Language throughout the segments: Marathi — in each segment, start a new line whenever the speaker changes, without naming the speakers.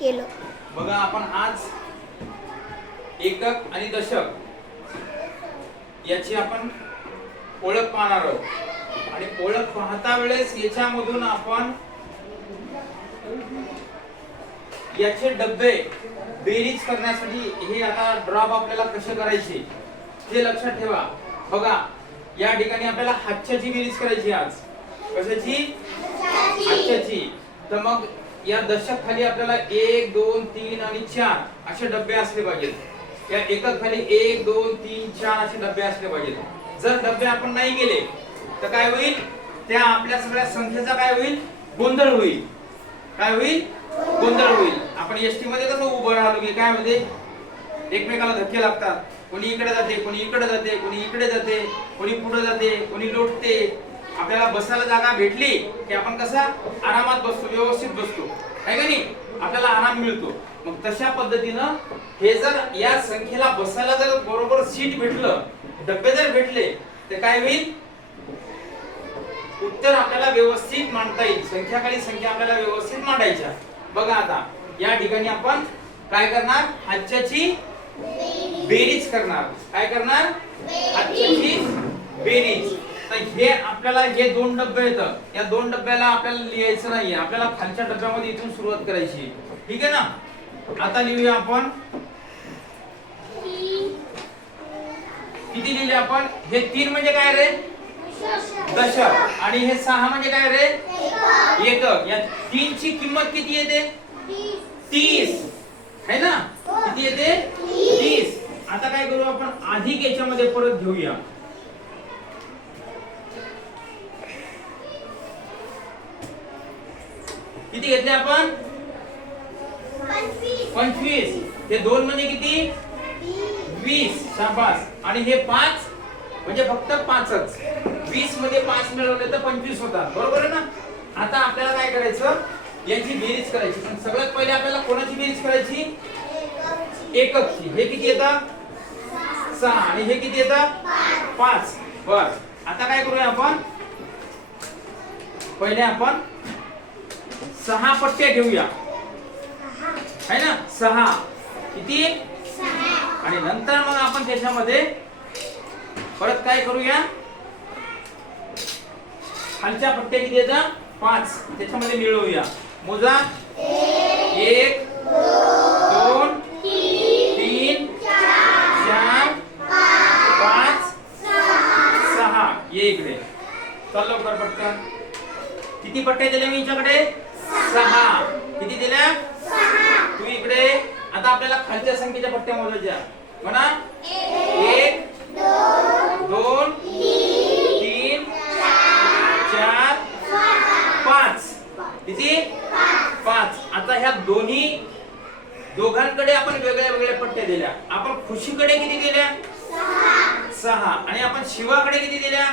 केलं.
बघा आपण आज एकक आणि दशक याची आपण ओळख पाहणार आहोत. आणि ओळख पाहता वेळेस याच्यामधून आपण याचे डब्बे बेरीज करण्यासाठी हे आता ड्रॉप आपल्याला कसे करायचे हे लक्षात ठेवा. बघा या ठिकाणी आपल्याला हातच्याची बेरीज करायची आज. कशाची? हातच्याची तर मग या दशक खाली आपल्याला एक दोन तीन आणि चार असे डबे असले पाहिजेत. या एकक खाली एक दोन तीन चार असे डबे असले पाहिजेत. जर डबे आपण नाही गेले तर काय होईल? त्या आपल्या सगळ्या संख्येचा काय होईल? गोंधळ होईल. काय होईल? गोंधळ होईल. आपण एसटी मध्ये कसं उभं राहिलो की काय म्हणजे एकमेकाला धक्के लागतात. कोणी इकडे जाते कोणी इकडे जाते कोणी इकडे जाते कोणी पुढे जाते कोणी लोटते आपल्याला बसायला जागा भेटली की आपण कसा आरामात बसतो व्यवस्थित बसतो. आहे का नाही? आपल्याला आराम मिळतो. मग तशा पद्धतीनं हे जर या संख्येला बसायला जर बरोबर सीट भेटलं डबे जर भेटले तर काय होईल? उत्तर आपल्याला व्यवस्थित मांडता येईल. संख्याकाळी संख्या आपल्याला व्यवस्थित मांडायच्या. बघा आता या ठिकाणी आपण काय करणार? हातच्याची बेरीज करणार. काय करणार? हातच्याची हे आपल्याला हे दोन डब्बे येतं. या दोन डब्याला आपल्याला लिहायचं नाहीये. आपल्याला खालच्या डब्यामध्ये इथून सुरुवात करायची ठीक आहे ना? आता लिहूया आपण. किती लिहिले आपण? हे तीन म्हणजे काय रे? दशक. आणि हे सहा म्हणजे काय रे? एकक. या तीनची किंमत किती येते? तीस. है ना? किती येते? तीस. आता काय करू आपण? अधिक याच्यामध्ये परत घेऊया. किती घेतले आपण? पंचवीस. हे दोन म्हणजे किती? वीस. शाबास. आणि हे पाच म्हणजे फक्त पाचच. वीसमध्ये पाच मिळवले तर पंचवीस होतात. बरोबर आहे ना? आता आपल्याला काय करायचं? याची बेरीज करायची. पण सगळ्यात पहिले आपल्याला कोणाची बेरीज करायची? एककची. हे किती येतात सहा. आणि हे किती येतात पाच. बर. आता काय करूया आपण? पहिले आपण सहा पट्ट्या घेऊया. है ना? सहा. किती? आणि नंतर मग आपण त्याच्यामध्ये परत काय करूया? खालच्या पट्ट्या किती येतात पाच. त्याच्यामध्ये मिळवूया. मोजा. एक दोन तीन चार पाच सहा. ये इकडे. चल लवकर पटकन. किती पट्ट्या दिल्या मी हिच्याकडे? सहा. किती दिल्या? तुम्ही इकडे आता आपल्याला खालच्या संख्येच्या पट्ट्या मोजायच्या म्हणा. एक दोन तीन चार पाच. किती? पाच. आता ह्या दोन्ही दोघांकडे आपण वेगळ्या वेगळ्या पट्ट्या दिल्या. आपण खुशीकडे किती दिल्या सहा. आणि आपण शिवाकडे किती दिल्या?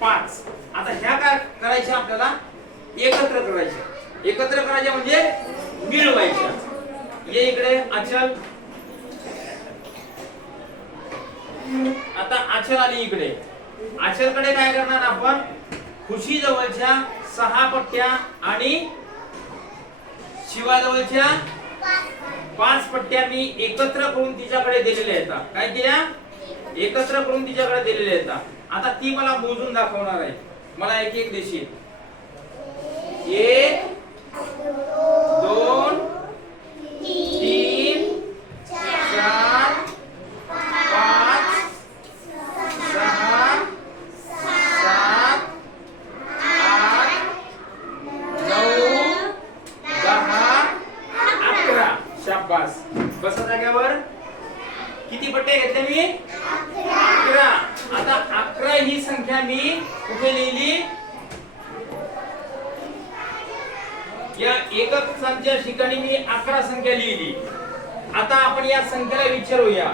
पाच. आता ह्या काय करायच्या आपल्याला? एकत्र करायच्या एकत्र करायच्या म्हणजे मिळवायच्या ये इकडे अचल आता अचल आली इकडे. आचलकडे काय करणार आपण? खुशी जवळच्या सहा पट्ट्या आणि शिवाजवळच्या पाच पट्ट्या मी एकत्र करून तिच्याकडे दिलेल्या आहेत. काय दिल्या एकत्र करून तिच्याकडे दिलेल्या आहेत. आता ती मला मोजून दाखवणार आहे. मला एक एक देशील. एक दोन तीन चार पाच सहा सात आठ नऊ दहा अकरा. शाबास. बसा जाग्यावर किती पट्टे घेतले मी? अकरा. आता अकरा ही संख्या मी कुठे लिहिली? या एकक संख्या ठिकाणी मी अकरा संख्या लिहिली. आता आपण या संख्येला विचारूया.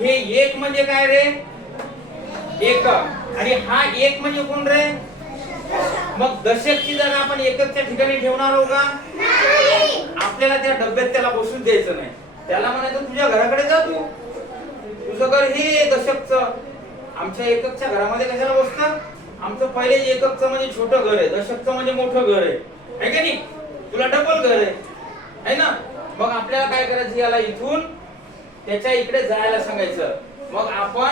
हे एक म्हणजे काय रे? एकक आणि हा एक म्हणजे कोण रे? मग दशकची जागा आपण एककच्या ठिकाणी ठेवणार आहोत का? आपल्याला त्या डब्यात त्याला बसून द्यायचं नाही. त्याला म्हणायचं तुझ्या घराकडे जा तू. तुझं घर हे दशकच. आमच्या एककच्या घरामध्ये कशाला बसतं आमचं पहिले एककचं म्हणजे छोटं घर आहे. दशकचं म्हणजे मोठं घर आहे. है का नाही? तुला डबल घर आहे. है ना? मग आपल्याला काय करायचं? याला इथून त्याच्या इकडे जायला सांगायचं. मग आपण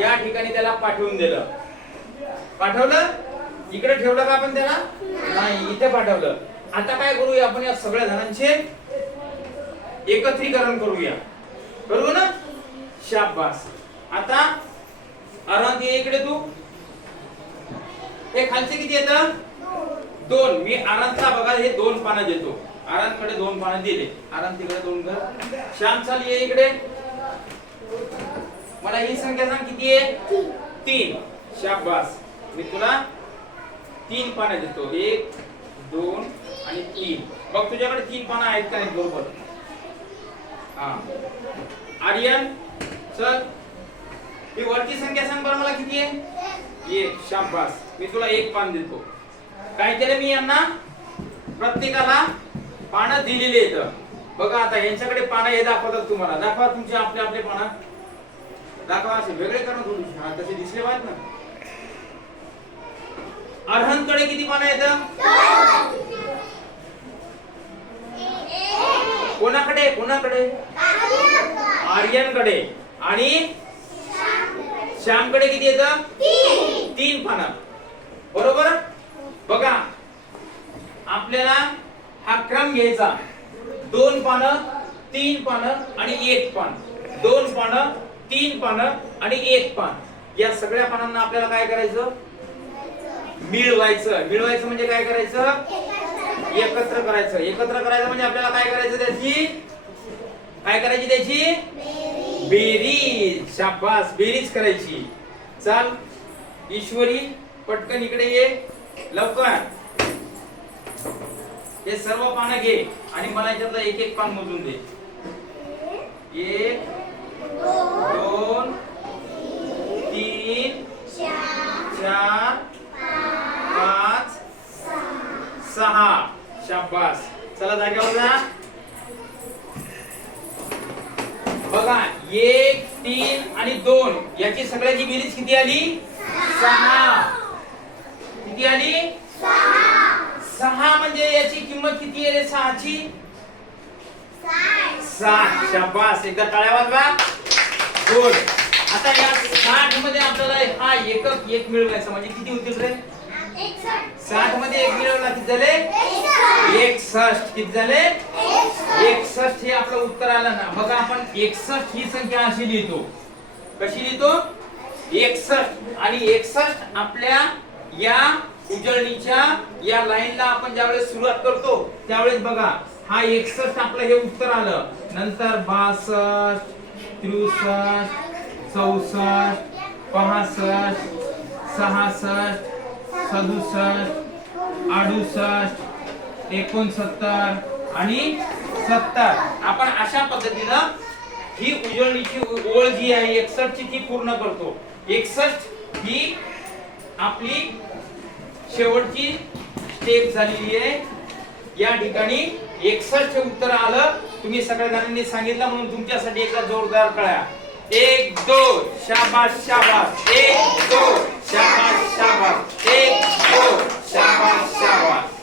या ठिकाणी त्याला पाठवून दिलं. पाठवलं? इकडे ठेवलं का आपण त्याला? नाही इथे पाठवलं. आता काय करूया आपण या सगळ्या जणांचे एकत्रीकरण करूया. करू ना? शाबास. आता अरवंत इकडे तू. हे खालचे किती येतं? दोन. मी आनंदचा बघा हे दोन पानं देतो. आनंदकडे दोन पानं दिले. आनंद तिकडे दोन घर. श्याम चाल ये इकडे. मला ही संख्या सांग किती आहे? तीन. शाबास. मी तुला तीन पानं देतो. एक दोन आणि तीन. बघ तुझ्याकडे तीन पानं आहेत का नाही? बरोबर. हा. आर्यन चल. ही वरची संख्या सांग बरं मला किती आहे? एक. शाबास. मी तुला एक पान देतो. काय केलं मी यांना प्रत्येकाला पानं दिलेली आहेत. बघा आता यांच्याकडे पानं हे दाखवतात तुम्हाला. दाखवा तुमचे आपले आपले पानं. दाखवा असे वेगळे करा थोडीशी हा तसे दिसले पाहिजेत ना. अर्हनकडे किती पानं येतं कोणाकडे? कोणाकडे? आर्यनकडे. आणि श्यामकडे किती येतं तीन पानं. बरोबर? बघा आपल्याला हा क्रम घ्यायचा. दोन पानं तीन पानं आणि एक पान. दोन पानं तीन पानं आणि एक पान. या सगळ्या पानांना आपल्याला काय करायचं? मिळवायचं. मिळवायचं म्हणजे काय करायचं? एकत्र करायचं. एकत्र करायचं म्हणजे आपल्याला काय करायचं त्याची? काय करायची त्याची? बेरीज. शाबास. बेरीज करायची. चाल. ईश्वरी पटकन इकडे ये. लवकर. हे सर्व पानं घे आणि मला याच्यातलं एक एक पान मोजून दे. एक दोन तीन चार पाच सहा. शाबास. चला जागेवर जा बघा एक तीन आणि दोन. याची सगळ्याची बेरीज किती आली? सहा. किती आली? सहा. म्हणजे याची किंमत किती आहे रे सहाची? साठ. शाबास. एकदा टाळ्या वाजवा गुड. आता या साठमध्ये आपल्याला हा एकक एक मिळवायचा. म्हणजे किती होतील रे? साठमध्ये एक मिळवला किती झाले? एकसष्ट. किती झाले? एकसष्ट हे आपलं उत्तर आलं ना. बघा आपण एकसष्ट ही संख्या अशी लिहितो. कशी लिहितो? एकसष्ट. आणि एकसष्ट आपल्या या उजळणीच्या या लाईनला आपण ज्यावेळेस सुरुवात करतो त्यावेळेस बघा हा एकसष्ट आपलं हे उत्तर आलं. नंतर बासष्ट त्रेसष्ट चौसष्ट पासष्ट सहासष्ट सदुसष्ट अडुसष्ट एकोणसत्तर आणि सत्तर. आपण अशा पद्धतीनं ही उजळणीची ओळ जी आहे एकसष्ट ची ती पूर्ण करतो. एकसष्ट ही आपली शेवटची स्टेप झालेली आहे. या ठिकाणी एकसष्ट उत्तर आलं. तुम्ही सगळ्या जणांनी सांगितलं म्हणून तुमच्यासाठी एकदा जोरदार कळ्या एक दोन. शाबास शाबास. एक दोन. शाबास शाबास. एक दोन. शाबास शाबास.